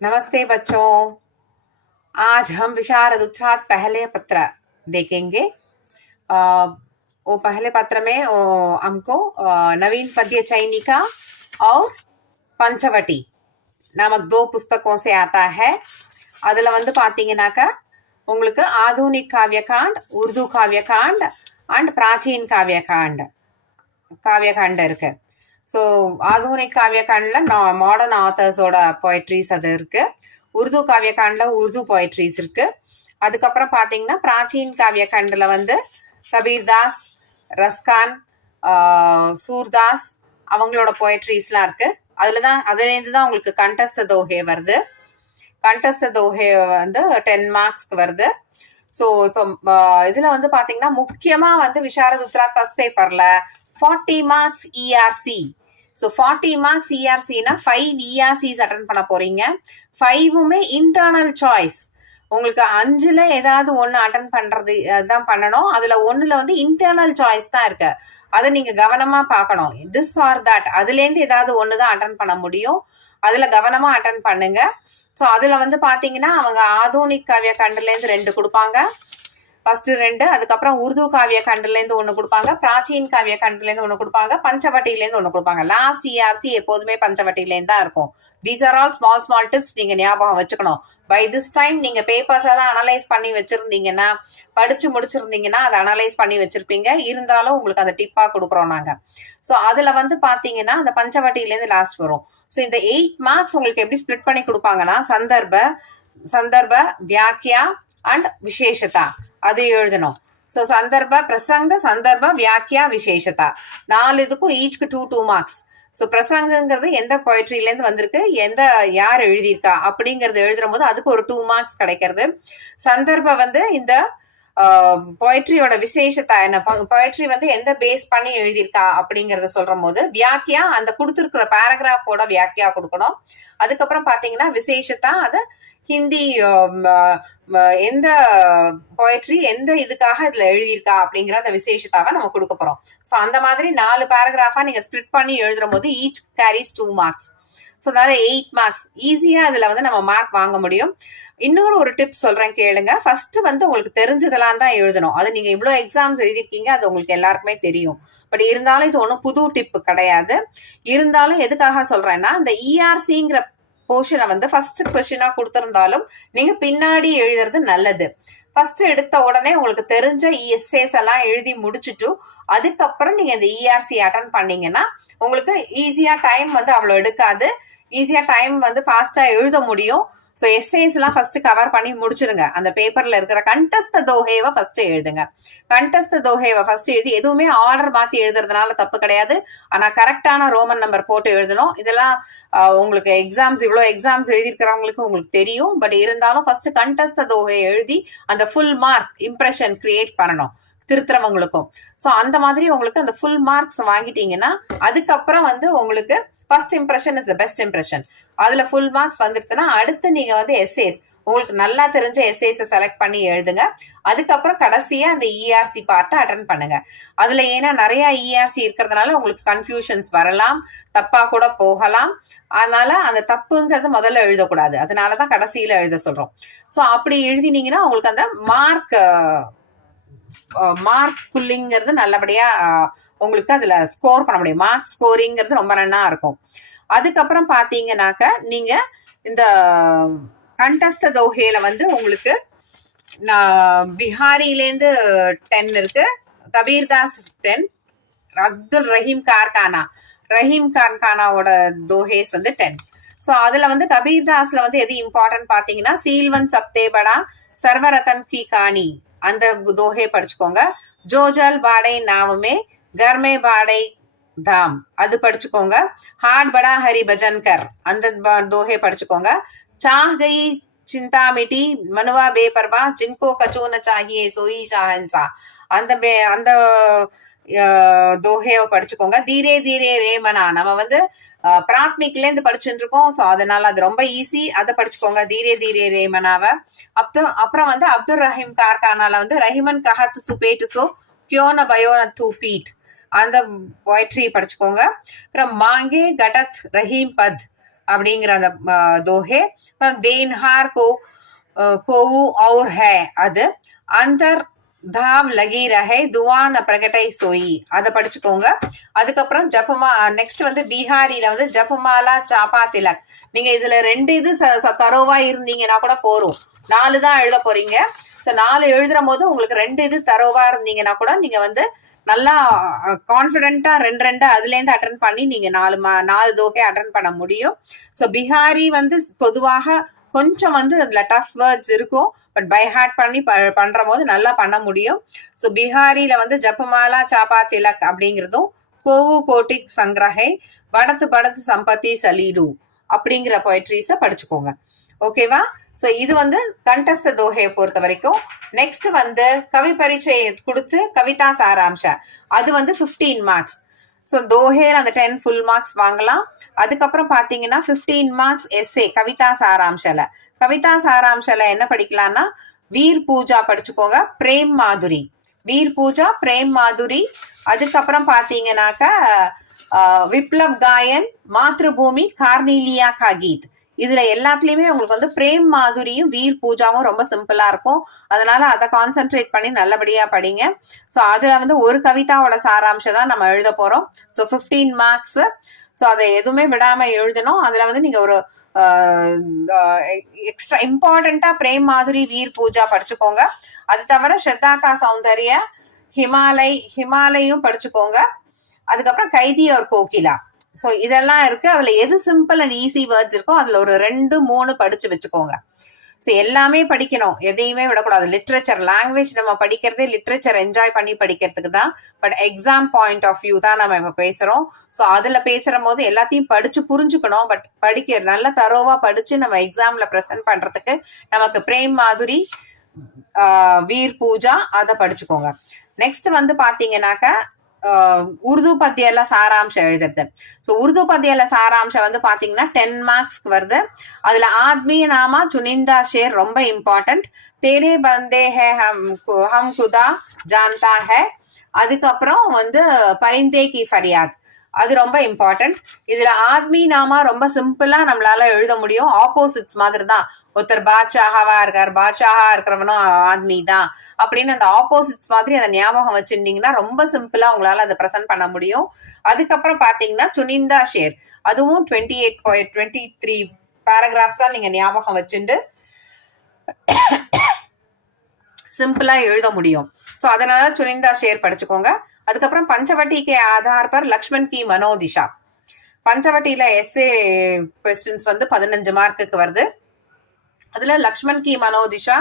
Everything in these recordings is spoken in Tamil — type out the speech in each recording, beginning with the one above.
नमस्ते बच्चों। आज हम विशारद उत्थान पहले पत्र देखेंगे। वो पहले पत्र में हमको नवीन पद्य चैनिका और पंचवटी नामक दो पुस्तकों से आता है। அதில் வந்து பார்த்தீங்கன்னாக்கா உங்களுக்கு ஆதுனிக் காவியகாண்ட், உருது காவியகாண்ட் அண்ட் பிராச்சீன் காவியகாண்ட் இருக்கு. ஸோ ஆதுனிக் காவியகாண்டில் மாடர்ன் ஆத்தர்ஸோட போய்ட்ரிஸ் அது இருக்கு. உருது காவியகாண்டில் உருது போய்ட்ரிஸ் இருக்கு. அதுக்கப்புறம் பார்த்தீங்கன்னா பிராச்சீன் காவியகாண்டில் வந்து கபீர்தாஸ், ரஸ்கான், சூர்தாஸ் அவங்களோட போய்ட்ரிஸ்லாம் இருக்கு. அதுலேருந்து தான் உங்களுக்கு கண்டஸ்த தோஹே வருது. கண்டஸ்த தோஹே வந்து 10 மார்க்ஸ்க்கு வருது. ஸோ இப்போ இதில் வந்து பார்த்தீங்கன்னா முக்கியமாக வந்து விஷாரத் உத்ராத் ஃபர்ஸ்ட் பேப்பரில் 40 மார்க்ஸ் இஆர்சி. ஸோ 40 மார்க்ஸ் இஆர்சினா 5 இஆர்சிஸ் அட்டன் பண்ண போறீங்க. 5உமே இன்டர்னல் சாய்ஸ். உங்களுக்கு 5ல் ஏதாவது ஒன்று அட்டன் பண்றது தான் பண்ணணும். அதில் 1ல் வந்து இன்டர்னல் சாய்ஸ் தான் இருக்கு. அதை நீங்க கவனமா பார்க்கணும். திஸ் ஆர் தட், அதுலேருந்து ஏதாவது ஒன்று தான் அட்டன் பண்ண முடியும். அதில் கவனமா அட்டன் பண்ணுங்க. ஸோ அதில் வந்து பார்த்தீங்கன்னா அவங்க ஆதுனிக் காவிய கண்டுலேருந்து 2 கொடுப்பாங்க. ஃபர்ஸ்ட் 2, அதுக்கப்புறம் உருது காவிய கண்டுலேருந்து 1 கொடுப்பாங்க, பிராச்சீன் காவிய கண்டுலேருந்து 1 கொடுப்பாங்க, பஞ்சவட்டிலேருந்து 1 கொடுப்பாங்க. லாஸ்ட் இஆர்சி எப்போதுமே பஞ்சவட்டிலேருந்து தான் இருக்கும். These are all small tips நீங்க ஞாபகம் வச்சுக்கணும். பை திஸ் டைம் நீங்க பேப்பர்ஸ் எல்லாம் அனலைஸ் பண்ணி வச்சிருந்தீங்கன்னா, படிச்சு முடிச்சிருந்தீங்கன்னா அதை அனலைஸ் பண்ணி வச்சிருப்பீங்க. இருந்தாலும் உங்களுக்கு அந்த டிப்பா கொடுக்குறோம் நாங்க. ஸோ அதுல வந்து பாத்தீங்கன்னா அந்த பஞ்சவட்டிலேருந்து லாஸ்ட் வரும். ஸோ இந்த 8 மார்க்ஸ் உங்களுக்கு எப்படி ஸ்பிளிட் பண்ணி கொடுப்பாங்கன்னா சந்தர்ப்ப வியாக்கியா அண்ட் விசேஷதா அது எழுதணும். ஸோ பிரசங்க சந்தர்ப்ப வியாக்கியா விசேஷதா 4 இதுக்கும் ஈச்க்கு 2 மார்க்ஸ். ஸோ பிரசங்கங்கிறது எந்த போய்ட்ரியிலேருந்து வந்திருக்கு, யார் எழுதியிருக்கா அப்படிங்கறது எழுதும் போது அதுக்கு ஒரு 2 மார்க்ஸ் கிடைக்கிறது. சந்தர்ப்ப வந்து இந்த போய்ட்ரியோட விசேஷத்தா என்ன, போய்ட்ரி வந்து எந்த பேஸ் பண்ணி எழுதியிருக்கா அப்படிங்கறத சொல்ற போது வியாக்கியா அந்த கொடுத்துருக்கிற பேராகிராஃபோட வியாக்கியா கொடுக்கணும். அதுக்கப்புறம் பாத்தீங்கன்னா விசேஷத்தா அது ஹிந்தி எந்த போய்ட்ரி எந்த இதுக்காக இதுல எழுதியிருக்கா அப்படிங்கிற அந்த விசேஷத்தாவை நம்ம கொடுக்க போறோம். ஸோ அந்த மாதிரி 4 பேராகிராஃபா நீங்க ஸ்பிளிட் பண்ணி எழுதும் போது ஈச் கேரிஸ் 2 மார்க்ஸ். ஸோ அதனால 8 மார்க்ஸ் ஈஸியா இதுல வந்து நம்ம மார்க் வாங்க முடியும். இன்னொரு ஒரு டிப் சொல்றேன் கேளுங்க. ஃபர்ஸ்ட் வந்து உங்களுக்கு தெரிஞ்சதெல்லாம் தான் எழுதணும். அது நீங்க இவ்வளவு எக்ஸாம்ஸ் எழுதிருக்கீங்க, அது உங்களுக்கு எல்லாருக்குமே தெரியும். பட் இருந்தாலும் இது ஒன்றும் புது டிப் கிடையாது. இருந்தாலும் எதுக்காக சொல்றேன்னா, இந்த இஆர்சிங்கிற போர்ஷனை வந்து ஃபர்ஸ்ட் கொஸ்டினா கொடுத்திருந்தாலும் நீங்க பின்னாடி எழுதுறது நல்லது. ஃபர்ஸ்ட் எடுத்த உடனே உங்களுக்கு தெரிஞ்ச எஸ்ஏஸ் எல்லாம் எழுதி முடிச்சுட்டு அதுக்கப்புறம் நீங்க இந்த இஆர்சி அட்டன் பண்ணீங்கன்னா உங்களுக்கு ஈஸியா டைம் வந்து அவ்வளவு எடுக்காது. ஈஸியா டைம் வந்து ஃபாஸ்டா எழுத முடியும். ஸோ எஸ்ஏஸ் எல்லாம் ஃபர்ஸ்ட் கவர் பண்ணி முடிச்சிருங்க. அந்த பேப்பர்ல இருக்கிற கண்டஸ்த தோஹேவை ஃபர்ஸ்ட் எழுதுங்க. கண்டஸ்த தோஹேவை ஃபர்ஸ்ட் எழுதி எதுவுமே ஆர்டர் மாத்தி எழுதுறதுனால தப்பு கிடையாது. ஆனா கரெக்டான ரோமன் நம்பர் போட்டு எழுதணும். இதெல்லாம் உங்களுக்கு இவ்வளவு எக்ஸாம்ஸ் எழுதிருக்கிறவங்களுக்கு உங்களுக்கு தெரியும். பட் இருந்தாலும் ஃபர்ஸ்ட் கண்டஸ்த தோஹை எழுதி அந்த ஃபுல் மார்க் இம்ப்ரெஷன் கிரியேட் பண்ணணும் திருத்துறவங்களுக்கும். ஸோ அந்த மாதிரி உங்களுக்கு அந்த ஃபுல் மார்க்ஸ் வாங்கிட்டீங்கன்னா அதுக்கப்புறம் வந்து உங்களுக்கு first impression is the best impression. அதுல ஃபுல் மார்க்ஸ் வந்துருச்சுன்னா அடுத்து நீங்க வந்து எஸ்ஏஸ் உங்களுக்கு நல்லா தெரிஞ்ச எஸ்ஏஸ் செலக்ட் பண்ணி எழுதுங்க. அதுக்கப்புறம் கடைசியா அந்த இஆர்சி பார்ட்டை அட்டன் பண்ணுங்க. அதுல ஏன்னா நிறைய இஆர்சி இருக்கிறதுனால உங்களுக்கு கன்ஃபியூஷன்ஸ் வரலாம், தப்பா கூட போகலாம். அதனால அந்த தப்புங்கிறது முதல்ல எழுதக்கூடாது. அதனாலதான் கடைசியில எழுத சொல்றோம். ஸோ அப்படி எழுதினீங்கன்னா உங்களுக்கு அந்த மார்க் புல்லிங்கிறது நல்லபடியா உங்களுக்கு அதுல ஸ்கோர் பண்ண முடியும். மார்க் ஸ்கோரிங்கிறது ரொம்ப நல்லா இருக்கும். அதுக்கப்புறம் பாத்தீங்கன்னாக்க நீங்க இந்த கண்டஸ்த தோஹேல வந்து உங்களுக்கு பிஹாரிலேருந்து 10 இருக்கு, கபீர்தாஸ் 10, அப்துல் ரஹீம் கார்கானாவோட தோஹேஸ் வந்து 10. ஸோ அதுல வந்து கபீர்தாஸ்ல வந்து எது இம்பார்ட்டன்ட் பாத்தீங்கன்னா சீல்வன் சப்தே படா சர்வரத்தன் கி காணி அந்த தோஹே படிச்சுக்கோங்க. ஜோஜல் பாடை நாவுமே கர்மே பாடை தாம் அது படிச்சுக்கோங்க. ஹாட் படா ஹரி பஜன்கர் அந்த தோஹே படிச்சுக்கோங்க. சாஹ் கயி சிந்தா மிட்டி மனுவா பேபர்வா ஜின்கோ கச்சூன சாஹியே சோயி ஷாஹன்சா அந்த தோஹேவை படிச்சுக்கோங்க. தீரே தீரே ரேமனா நம்ம வந்து பிராத்மிக்ல இருந்து படிச்சுட்டு இருக்கோம். ஸோ அதனால அது ரொம்ப ஈஸி. அதை படிச்சுக்கோங்க, தீரே தீரே ரேமனாவை. அப்புறம் வந்து அப்துல் ரஹீம் கார்கானால வந்து ரஹிமன் கஹத் சுபேட்டு சோ கியோன பயோன தூபீட் அந்த போய்ட்ரி படிச்சுக்கோங்க. அப்புறம் மாங்கே கடத் ரஹீம் பத் அப்படிங்கிற அந்த தோஹே. தேன்ஹார் கோ கோவு ஔர் ஹே அது. அந்தர் தாவ் லகி ரஹே துவா ந பிரகடை சோயி அதை படிச்சுக்கோங்க. அதுக்கப்புறம் ஜபமா நெக்ஸ்ட் வந்து பீகாரியில வந்து ஜபமாலா சாப்பா திலக். நீங்க இதுல 2 இது தரோவா இருந்தீங்கன்னா கூட போறோம். 4 தான் எழுத போறீங்க. ஸோ 4 எழுதுற போது உங்களுக்கு 2 இது தரோவா இருந்தீங்கன்னா கூட நீங்க வந்து நல்லா கான்ஃபிடென்ட்டா 2 அதுலேருந்து அட்டன் பண்ணி நீங்க 4 தோகை அட்டன் பண்ண முடியும். ஸோ பிஹாரி வந்து பொதுவாக கொஞ்சம் வந்து அதுல டஃப் வேர்ட்ஸ் இருக்கும். பட் பை ஹார்ட் பண்ணி பண்ற போது நல்லா பண்ண முடியும். ஸோ பிஹாரியில வந்து ஜப்பமாலா சாப்பா திலக் அப்படிங்கிறதும் கோவு கோட்டிக் சங்கிரஹை படத்து படத்து சம்பத்தி சலீடு அப்படிங்கிற பொயட்ரிஸை படிச்சுக்கோங்க. ஓகேவா? ஸோ இது வந்து கண்டஸ்த தோகையை பொறுத்த வரைக்கும். நெக்ஸ்ட் வந்து கவி பரிச்சை கொடுத்து கவிதா சாராம்சா அது வந்து 15 மார்க்ஸ். ஸோ தோஹேல அந்த 10 ஃபுல் மார்க்ஸ் வாங்கலாம். அதுக்கப்புறம் பார்த்தீங்கன்னா 15 மார்க்ஸ் எஸ்ஏ கவிதா சாராம்சால. கவிதா சாராம்சால என்ன படிக்கலாம்னா வீர் பூஜா படிச்சுக்கோங்க, பிரேம் மாதுரி, வீர் பூஜா பிரேம் மாதுரி. அதுக்கப்புறம் பார்த்தீங்கன்னாக்கா விப்ளப் காயன் மாத்ருபூமி கார்னிலியா கா கீத். இதுல எல்லாத்துலயுமே உங்களுக்கு வந்து பிரேம் மாதுரியும் வீர் பூஜாவும் ரொம்ப சிம்பிளா இருக்கும். அதனால அதை கான்சென்ட்ரேட் பண்ணி நல்லபடியா படிங்க. ஸோ அதுல வந்து ஒரு கவிதாவோட சாராம்சம் தான் நம்ம எழுத போறோம். So 15 marks. ஸோ அதை எதுவுமே விடாம எழுதணும். அதுல வந்து நீங்க ஒரு எக்ஸ்ட்ரா இம்பார்ட்டண்டா பிரேம் மாதுரி வீர் பூஜா படிச்சுக்கோங்க. அது தவிர ஸ்ரத்தா கா சௌந்தர்ய ஹிமாலயும் படிச்சுக்கோங்க. அதுக்கப்புறம் கைதி ஒரு கோகிலா. ஸோ இதெல்லாம் இருக்கு. அதுல எது சிம்பிள் அண்ட் ஈஸி வேர்ட்ஸ் இருக்கோ அதுல ஒரு 2, 3 படிச்சு வச்சுக்கோங்க. ஸோ எல்லாமே படிக்கணும், எதையுமே விடக்கூடாது. லிட்ரேச்சர் லாங்குவேஜ் நம்ம படிக்கிறதே லிட்ரேச்சர் என்ஜாய் பண்ணி படிக்கிறதுக்கு தான். But exam point of view தான் நம்ம இப்போ பேசுறோம். ஸோ அதுல பேசுற போது எல்லாத்தையும் படிச்சு புரிஞ்சுக்கணும். பட் படிக்க நல்லா தரோவா படிச்சு நம்ம எக்ஸாம்ல ப்ரெசென்ட் பண்றதுக்கு நமக்கு பிரேம் மாதுரி வீர் பூஜா அதை படிச்சுக்கோங்க. நெக்ஸ்ட் வந்து பாத்தீங்கன்னாக்கா உருது பத்தியல சாராம்சம் எழுதுறது. ஸோ உருது பத்தியல சாராம்சம் வந்து பாத்தீங்கன்னா 10 மார்க்ஸ்க்கு வருது. அதுல ஆத்மி நாமா சுனிந்தா ஷேர் ரொம்ப இம்பார்ட்டன்ட். தேரே பந்தே ஹே ஹம் குதா ஜான்தா ஹே. அதுக்கப்புறம் வந்து பரிந்தே கி ஃபரியாத் அது ரொம்ப இம்பார்ட்டன்ட். இதுல ஆத்மி நாமா ரொம்ப சிம்பிளா நம்மளால எழுத முடியும். ஆப்போசிட்ஸ் மாதிரி தான். ஒருத்தர் பாட்ஷாஹாவா இருக்கார், பாட்ஷாஹா இருக்கிறவனும் ஆத்மி தான் அப்படின்னு அந்த ஆப்போசிட்ஸ் மாதிரி அதை ஞாபகம் வச்சிருந்தீங்கன்னா ரொம்ப சிம்பிளா உங்களால அதை ப்ரெசென்ட் பண்ண முடியும். அதுக்கப்புறம் பாத்தீங்கன்னா சுனிந்தா ஷேர் அதுவும் 23 பேராகிராஃப்ஸா நீங்க ஞாபகம் வச்சுட்டு சிம்பிளா எழுத முடியும். ஸோ அதனால சுனிந்தா ஷேர் படிச்சுக்கோங்க. அதுக்கப்புறம் பஞ்சவட்டி கே ஆதார் பர் லக்ஷ்மண் கி மனோதிஷா. பஞ்சவட்டியில எஸ்ஏ கொஸ்டின்ஸ் வந்து 15 மார்க்குக்கு வருது. அதுல லக்ஷ்மண் கி மனோதிஷா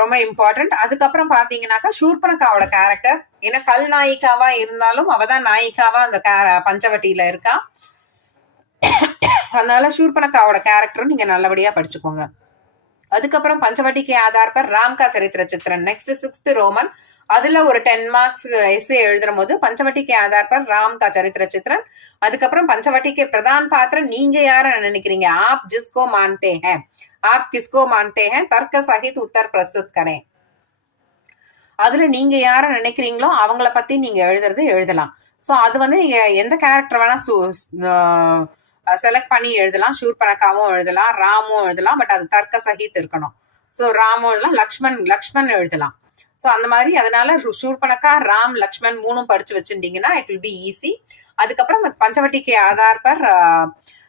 ரொம்ப இம்பார்ட்டன்ட். அதுக்கப்புறம் பாத்தீங்கன்னாக்கா ஷூர்பனகாவோட கேரக்டர், ஏன்னா கல் நாயிகாவா இருந்தாலும் அவதான் நாயிகாவா அந்த பஞ்சவட்டியில இருக்கா. அதனால ஷூர்பனகாவோட கேரக்டரும் நீங்க நல்லபடியா படிச்சுக்கோங்க. அதுக்கப்புறம் பஞ்சவட்டிக்கு ஆதார் பர் ராம் கா சரித்திர சித்திரன். நெக்ஸ்ட் 6th ரோமன் அதுல ஒரு 10 மார்க்ஸ் எஸ்ஏ எழுதுற போது பஞ்சவட்டிக்கு ஆதார் பர் ராம் கா சரித்திர சித்திரன். அதுக்கப்புறம் பஞ்சவட்டிக்கு பிரதான் பாத்திரம் நீங்க யார நினைக்கிறீங்க, ஆப் ஜிஸ்கோ மான்தே ஹே, ஆப் கிஸ்கோ மான்தே ஹே, தர்க்க சகித் உத்தர் பிரஸ்துத் கரேன். அதுல நீங்க யார நினைக்கிறீங்களோ அவங்கள பத்தி நீங்க எழுதலாம். ஸோ அது வந்து நீங்க எந்த கேரக்டர் வேணா செலக்ட் பண்ணி எழுதலாம். ஷூர்பனகாவும் எழுதலாம், ராமும் எழுதலாம். பட் அது தர்க்க சகித் இருக்கணும். ஸோ ராமும் எழுதலாம், லக்ஷ்மண் எழுதலாம். ஸோ அந்த மாதிரி அதனால ஷூர்பனகா, ராம், லக்ஷ்மண் 3 படிச்சு வச்சுட்டீங்கன்னா இட் வில் பி ஈஸி. அதுக்கப்புறம் பஞ்சவட்டிக்கு ஆதார் பர்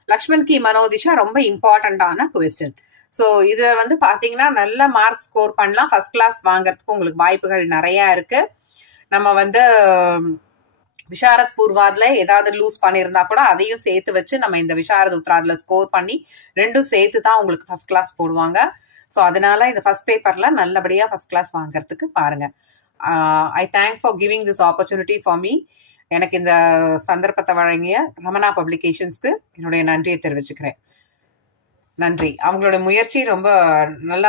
லக்ஷ்மண் கி மனோதிஷா ரொம்ப இம்பார்ட்டண்டான கொஸ்டின். ஸோ இது வந்து பாத்தீங்கன்னா நல்ல மார்க் ஸ்கோர் பண்ணலாம். ஃபர்ஸ்ட் கிளாஸ் வாங்கறதுக்கு உங்களுக்கு வாய்ப்புகள் நிறைய இருக்கு. நம்ம வந்து விஷாரத் பூர்வாத்ல ஏதாவது லூஸ் பண்ணியிருந்தா கூட அதையும் சேர்த்து வச்சு நம்ம இந்த விஷாரத் உத்ராத்ல ஸ்கோர் பண்ணி 2ம் சேர்த்து தான் உங்களுக்கு ஃபர்ஸ்ட் கிளாஸ் போடுவாங்க. ஸோ அதனால இந்த ஃபர்ஸ்ட் பேப்பர்ல நல்லபடியா ஃபர்ஸ்ட் கிளாஸ் வாங்கறதுக்கு பாருங்க. I thank for giving this opportunity for me. எனக்கு இந்த சந்தர்ப்பத்தை வழங்கிய ரமணா பப்ளிகேஷன்ஸ்க்கு என்னுடைய நன்றியை தெரிவிச்சுக்கிறேன். நன்றி. அவங்களோட முயற்சி ரொம்ப நல்ல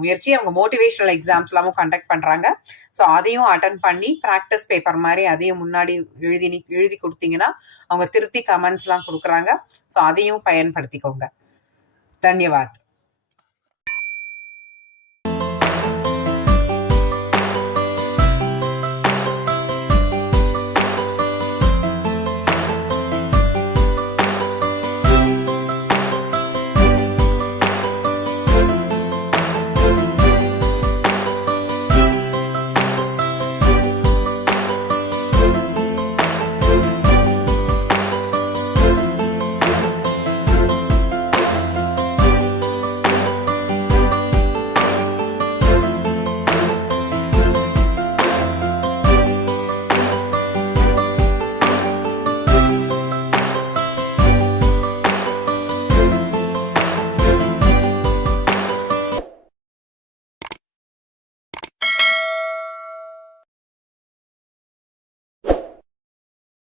முயற்சி. அவங்க மோட்டிவேஷனல் எக்ஸாம்ஸ்லாமும் கண்டக்ட் பண்றாங்க. ஸோ அதையும் அட்டன் பண்ணி ப்ராக்டிஸ் பேப்பர் மாதிரி அதையும் முன்னாடி எழுதி கொடுத்தீங்கன்னா அவங்க திருத்தி கமெண்ட்ஸ்லாம் கொடுக்குறாங்க. ஸோ அதையும் பயன்படுத்திக்கோங்க. தன்யவாத்.